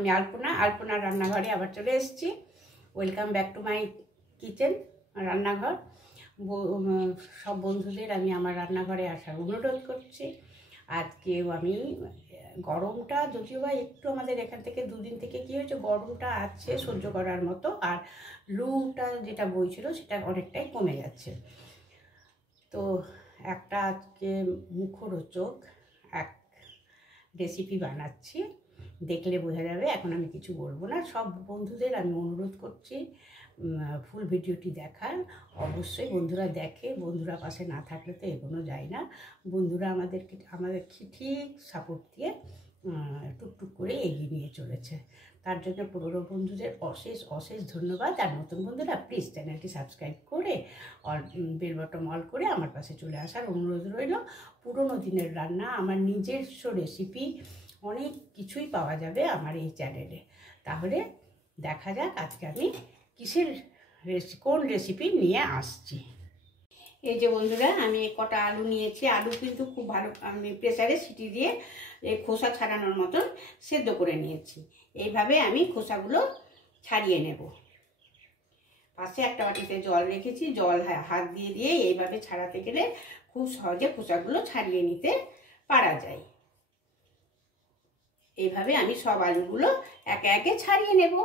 আমি আলপনার রান্নাঘরে আবার চলে এসেছি। Welcome back to my kitchen, রান্নাঘর। সব বন্ধুদের আমি আমার রান্নাঘরে আসার অনুরোধ করছি। আজকেও আমি গরমটা যদিও বা একটু আমাদের এখান থেকে দুদিন থেকে কী হয়েছে, গরমটা আছে সহ্য করার মতো, আর লুটা যেটা বইছিল সেটা অনেকটাই কমে যাচ্ছে। তো একটা আজকে মুখরোচক এক রেসিপি বানাচ্ছি, দেখলে বোঝা যাবে। এখন আমি কিছু বলবো না, সব বন্ধুদের আমি অনুরোধ করছি ফুল ভিডিওটি দেখার। অবশ্যই বন্ধুরা দেখে, বন্ধুরা পাশে না থাকলে তো এগোনো যায় না। বন্ধুরা আমাদেরকে ঠিক সাপোর্ট দিয়ে টুকটুক করে এগিয়ে নিয়ে চলেছে। তার জন্য পুরনো বন্ধুদের অশেষ ধন্যবাদ। আর নতুন বন্ধুরা প্লিজ চ্যানেলটি সাবস্ক্রাইব করে বেল বটন অল করে আমার পাশে চলে আসার অনুরোধ রইল। পুরনো দিনের রান্না, আমার নিজস্ব রেসিপি, অনেক কিছুই পাওয়া যাবে আমার এই চ্যানেলে। তাহলে দেখা যাক আজকে আমি কোন রেসিপি নিয়ে আসছি। এই যে বন্ধুরা, আমি কটা আলু নিয়েছি। আলু কিন্তু খুব ভালো আমি প্রেসারে সিটি দিয়ে খোসা ছাড়ানোর মতন সেদ্ধ করে নিয়েছি। এইভাবে আমি খোসাগুলো ছাড়িয়ে নেব। পাশে একটা বাটিতে জল রেখেছি, জল হাত দিয়ে এইভাবে ছাড়াতে গেলে খুব সহজে খোসাগুলো ছাড়িয়ে নিতে পারা যায়। এইভাবে আমি সব আলুগুলো একে একে ছাড়িয়ে নেব।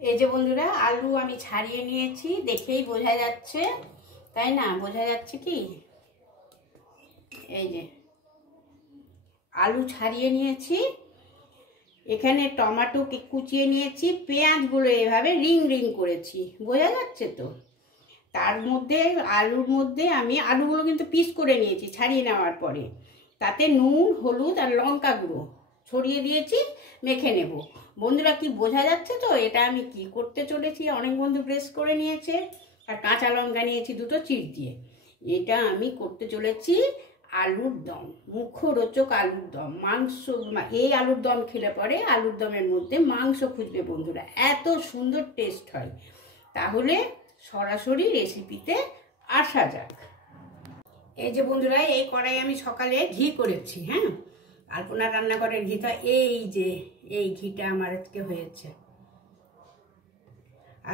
এই যে বন্ধুরা, আলু আমি ছাড়িয়ে নিয়েছি, দেখেই বোঝা যাচ্ছে, তাই না? বোঝা যাচ্ছে কি? এই যে আলু ছাড়িয়ে নিয়েছি, এখানে টমেটো কুচিয়ে নিয়েছি, পেঁয়াজগুলো এভাবে রিং করেছি, বোঝা যাচ্ছে তো? তার মধ্যে আলুর মধ্যে আমি আলুগুলো কিন্তু পিস করে নিয়েছি ছাড়িয়ে নেওয়ার পরে। তাতে নুন, হলুদ আর লঙ্কা গুঁড়ো ছড়িয়ে দিয়েছি, মেখে নেব। বন্ধুরা কি বোঝা যাচ্ছে তো এটা আমি কি করতে চলেছি? অনেক বন্ধু প্রেস করে নিয়েছে। আর কাঁচা লঙ্কা নিয়েছি দুটো চিড় দিয়ে। এটা আমি করতে চলেছি আলুর দম, মুখরোচক আলুর দম। মাংস, এই আলুর দম খেলে পরে আলুর দমের মধ্যে মাংস খুঁজবে বন্ধুরা, এত সুন্দর টেস্ট হয়। তাহলে সরাসরি রেসিপিতে আসা যাক। এই যে বন্ধুরা, এই কড়াই আমি সকালে ঘি করেছি। হ্যাঁ, আলপনার রান্নাঘরের ঘিটা, এই যে এই ঘিটা আমার আজকে হয়েছে।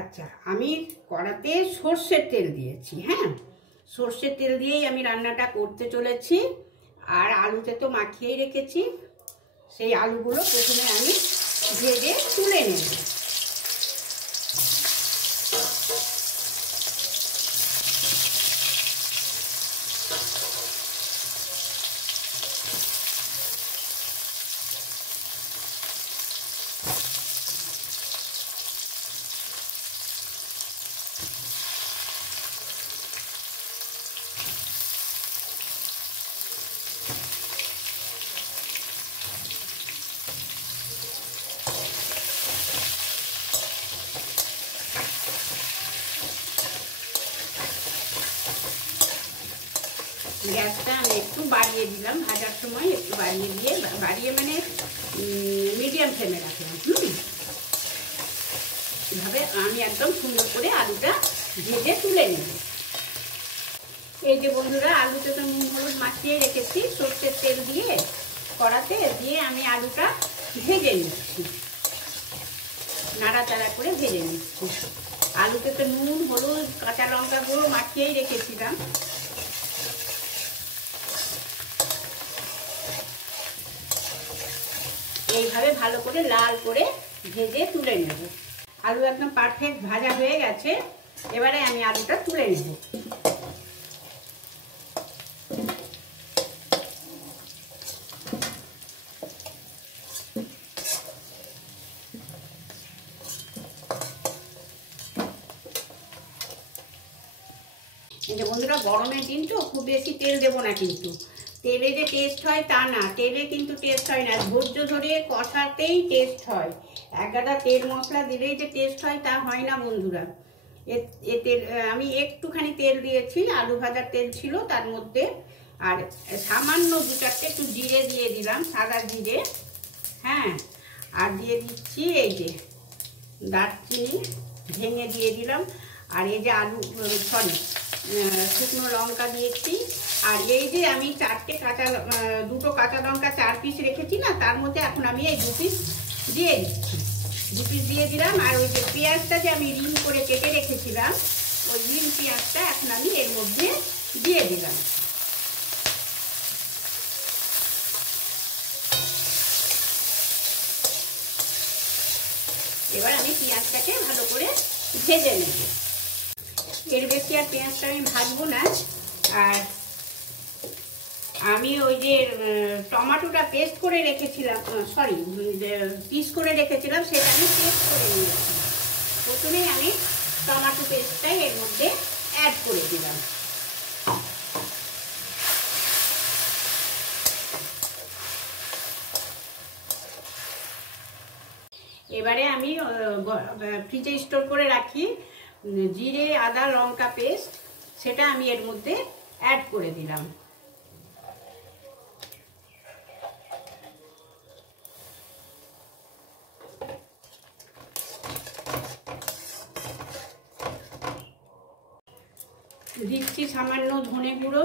আচ্ছা, আমি কড়াতে সর্ষের তেল দিয়েছি। হ্যাঁ, সর্ষের তেল দিয়েই আমি রান্নাটা করতে চলেছি। আর আলুতে তো মাখিয়েই রেখেছি, সেই আলুগুলো প্রথমে আমি ভেজে তুলে নেব। গ্যাসটা আমি একটু বাড়িয়ে দিলাম, ভাজার সময় একটু বাড়িয়ে মানে মিডিয়াম ফ্লেমে রাখলাম। এভাবে আমি একদম সুন্দর করে আলুটা ভেজে তুলে নেব। এই যে বন্ধুরা, আলুতে তো নুন হলুদ মাখিয়ে রেখেছি সর্ষের তেল দিয়ে কড়াতে দিয়ে আমি আলুটা ভেজে নিচ্ছি, নাড়াচাড়া করে ভেজে নিচ্ছি। আলুতে তো নুন হলুদ কাঁচা লঙ্কা গুঁড়ো মাখিয়েই রেখেছিলাম। এইভাবে ভালো করে লাল করে ভেজে তুলে নেব। আলু একদম পারফেক্ট ভাজা হয়ে গেছে, এবারে আমি আলুটা তুলে নেব। এই যে বন্ধুরা, গরমের দিন তো খুব বেশি তেল দেবো না, কিন্তু তেলে যে টেস্ট হয় তা না, তেলে কিন্তু টেস্ট হয় না, ধৈর্য ধরে কষাতেই টেস্ট হয়। এক গাদা তেল মশলা দিলেই যে টেস্ট হয় তা হয় না বন্ধুরা। তেল আমি একটুখানি তেল দিয়েছি, আলু ভাজার তেল ছিল তার মধ্যে, আর সামান্য দু চারটে একটু জিরে দিয়ে দিলাম, সাদা জিরে। হ্যাঁ, আর দিয়ে দিচ্ছি এই যে দারচিনি ভেঙে দিয়ে দিলাম। আর এই যে শুকনো লঙ্কা দিয়েছি। আর এই যে আমি দুটো কাঁচা লঙ্কা 4 পিস রেখেছি না, তার মধ্যে এখন আমি এই 2 পিস দিয়ে দিচ্ছি। 2 পিস দিয়ে দিলাম। আর ওই যে পেঁয়াজটা যে আমি রিং করে কেটে রেখেছিলাম, ওই রিং পেঁয়াজটা এখন আমি এর মধ্যে দিয়ে দিলাম। এবার আমি পেঁয়াজটাকে ভালো করে ভেজে নেব। এর বেশি আর পেঁয়াজটা আমি ভাজবো না। আর আমি ওই যে টমেটোটা পেস্ট করে রেখেছিলাম, সরি পিস করে রেখেছিলাম, সেটা আমি পেস্ট করে নিয়েছি। প্রথমেই আমি টমেটো পেস্টটাই এর মধ্যে অ্যাড করে দিলাম। এবারে আমি ফ্রিজে স্টোর করে রাখি জিরে আদা লঙ্কা পেস্ট, সেটা আমি এর মধ্যে অ্যাড করে দিলাম। দিচ্ছি সামান্য ধনে গুঁড়ো,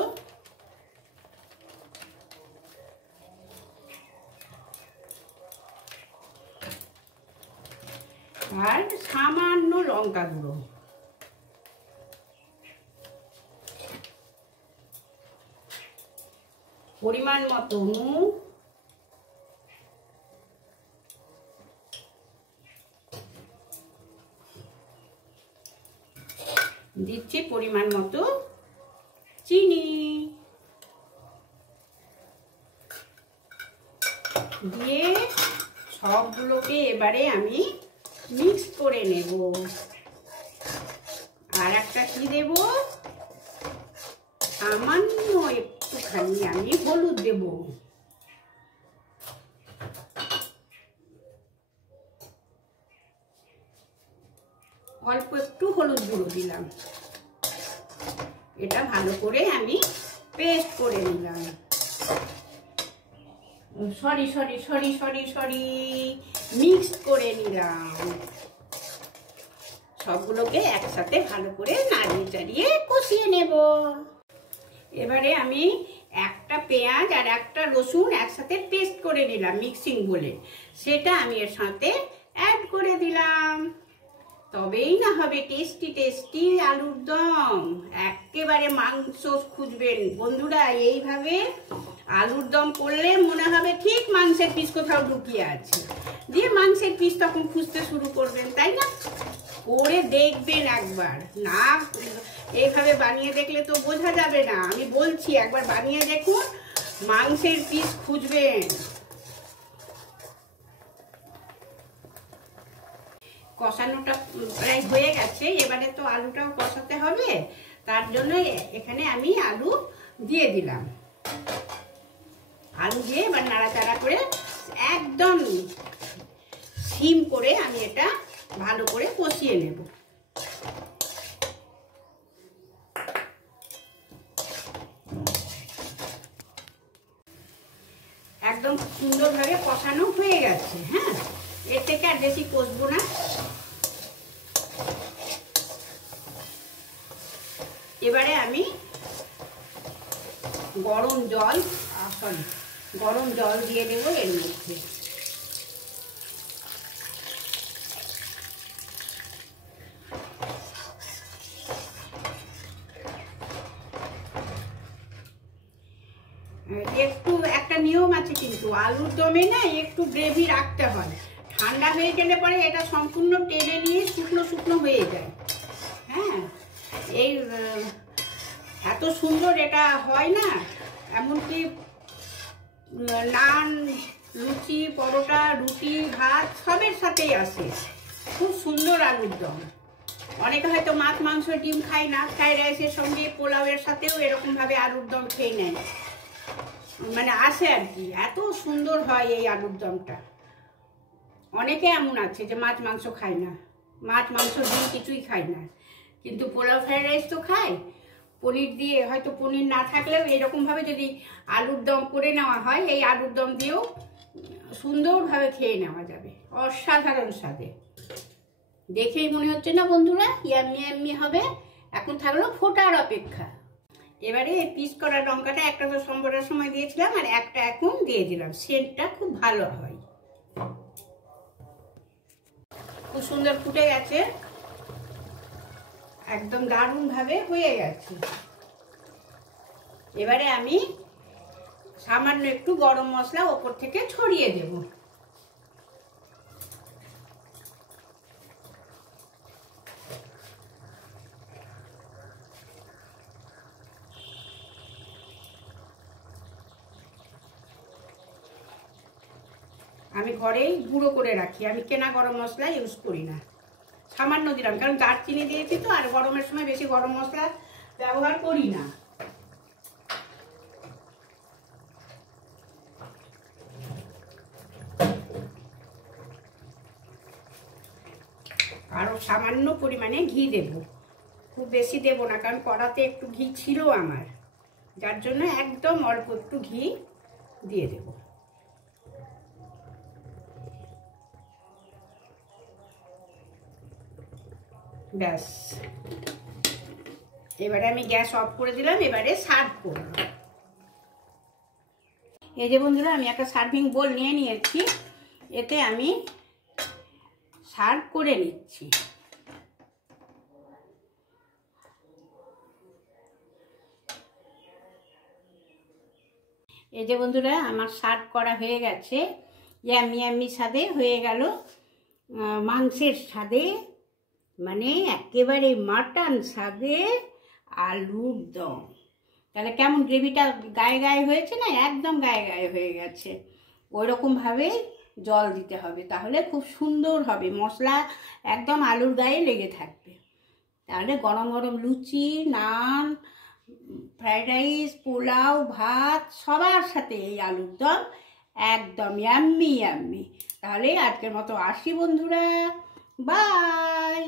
আর সামান্য লঙ্কা গুঁড়ো। পরিমাণ মতো নুন, দিচ্ছি পরিমাণ মতো চিনি, দিয়ে সবগুলোকে এবারে আমি মিক্স করে নেব। আর একটা কি দেব, সামান্য একটুখানি আমি হলুদ দেব। অল্প একটু হলুদ গুঁড়ো দিলাম। এটা ভালো করে আমি পেস্ট করে নিলাম। মিক্স করে নিলাম। সবগুলোকে একসাথে ভালো করে নাড়িয়ে চাড়িয়ে কষিয়ে নেব। এবারে আমি একটা পেঁয়াজ আর একটা রসুন একসাথে পেস্ট করে নিলাম মিক্সিং বলে, সেটা আমি এর সাথে অ্যাড করে দিলাম। তবেই না হবে টেস্টি টেস্টি আলুর দম। একেবারে মাংস খুঁজবেন বন্ধুরা, এইভাবে আলুর দম করলে মনে হবে ঠিক মাংসের পিস কোথাও ঢুকিয়ে আছে, দিয়ে মাংসের পিস তখন খুঁজতে শুরু করবেন, তাই না? করে দেখবেন একবার, না এইভাবে বানিয়ে দেখলে তো বোঝা যাবে না। আমি বলছি একবার বানিয়ে দেখুন, মাংসের পিস খুঁজবেন। কষানোটা প্রায় হয়ে গেছে, এবারে তো আলুটাও কষাতে হবে, তার জন্য এখানে আমি আলু দিয়ে দিলাম। আলু দিয়ে এবার নাড়াচাড়া করে একদম সিম করে আমি এটা ভালো করে কষিয়ে নেব। একদম সুন্দরভাবে কষানো হয়ে গেছে। হ্যাঁ, এর থেকে আর বেশি কষবো না। এবারে আমি গরম জল দিয়ে দেবো এর মধ্যে। একটু একটা নিয়ম আছে কিন্তু, আলুর দমে না একটু গ্রেভি রাখতে হয়। ঠান্ডা হয়ে গেলে পরে এটা সম্পূর্ণ টেনে নিয়ে শুকনো শুকনো হয়ে যায়। হ্যাঁ, এই এত সুন্দর এটা হয় না, এমনকি নান, লুচি, পরোটা, রুটি, ভাত সবের সাথেই আসে। খুব সুন্দর আলুর দম। অনেকে হয়তো মাছ মাংস ডিম খায় না, ফ্রাইড রাইসের সঙ্গে পোলাওয়ের সাথেও এরকমভাবে আলুর দম খেয়ে নেয়, মানে আসে আর কি। এত সুন্দর হয় এই আলুর দমটা। অনেকে এমন আছে যে মাছ মাংস খায় না, মাছ মাংস ডিম কিছুই খায় না, কিন্তু পোলাও ফ্রাইড রাইস তো খায়। পনির দিয়ে, হয়তো পনির না থাকলেও এরকমভাবে যদি আলুর দম করে নেওয়া হয়, এই আলুর দম দিয়েও সুন্দরভাবে খেয়ে নেওয়া যাবে, অসাধারণ স্বাদে। দেখেই মনে হচ্ছে না বন্ধুরা ইয়াম্মি ইয়াম্মি হবে। এখন থাকলো ফোটার অপেক্ষা। এবারে পিস করা লঙ্কাটা একটা তো সম্বরের সময় দিয়েছিলাম, আর একটা এখন দিয়ে দিলাম, সেন্টটা খুব ভালো হয়। খুব সুন্দর ফুটে গেছে, একদম দারুণভাবে হয়ে গেছে। এবারে আমি সামান্য একটু গরম মশলা ওপর থেকে ছড়িয়ে দেব। আমি ঘরেই গুঁড়ো করে রাখি, আমি কেনা গরম মশলা ইউজ করি না। সামান্য দিলাম, কারণ দারচিনি দিয়েছি তো, আর গরমের সময় বেশি গরম মশলা ব্যবহার করি না। আরও সামান্য পরিমাণে ঘি দেব, খুব বেশি দেব না, কারণ কড়াতে একটু ঘি ছিল আমার, যার জন্য একদম অল্প একটু ঘি দিয়ে দেব। ব্যাস, এবারে আমি গ্যাস অফ করে দিলাম। এবারে সার্ভ করব। এই যে বন্ধুরা, আমি একটা সার্ভিং বোল নিয়ে নিয়েছি, এতে আমি সার্ভ করে নিচ্ছি। এই যে বন্ধুরা, আমার সার্ভ করা হয়ে গেছে। ইয়াম্মি ইয়াম্মি স্বাদে হয়ে গেল, মাংসের স্বাদে, মানে একেবারে মাটন স্বাদে আলুর দম। তাহলে কেমন গ্রেভিটা গায়ে গায়ে হয়েছে না? একদম গায়ে গায়ে হয়ে গেছে। ওইরকমভাবে জল দিতে হবে, তাহলে খুব সুন্দর হবে, মশলা একদম আলুর গায়ে লেগে থাকবে। তাহলে গরম গরম লুচি, নান, ফ্রাইড রাইস, পোলাও, ভাত সবার সাথে এই আলুর দম একদম ইয়াম্মি ইয়াম্মি। তাহলে আজকের মতো আসি বন্ধুরা, বাই।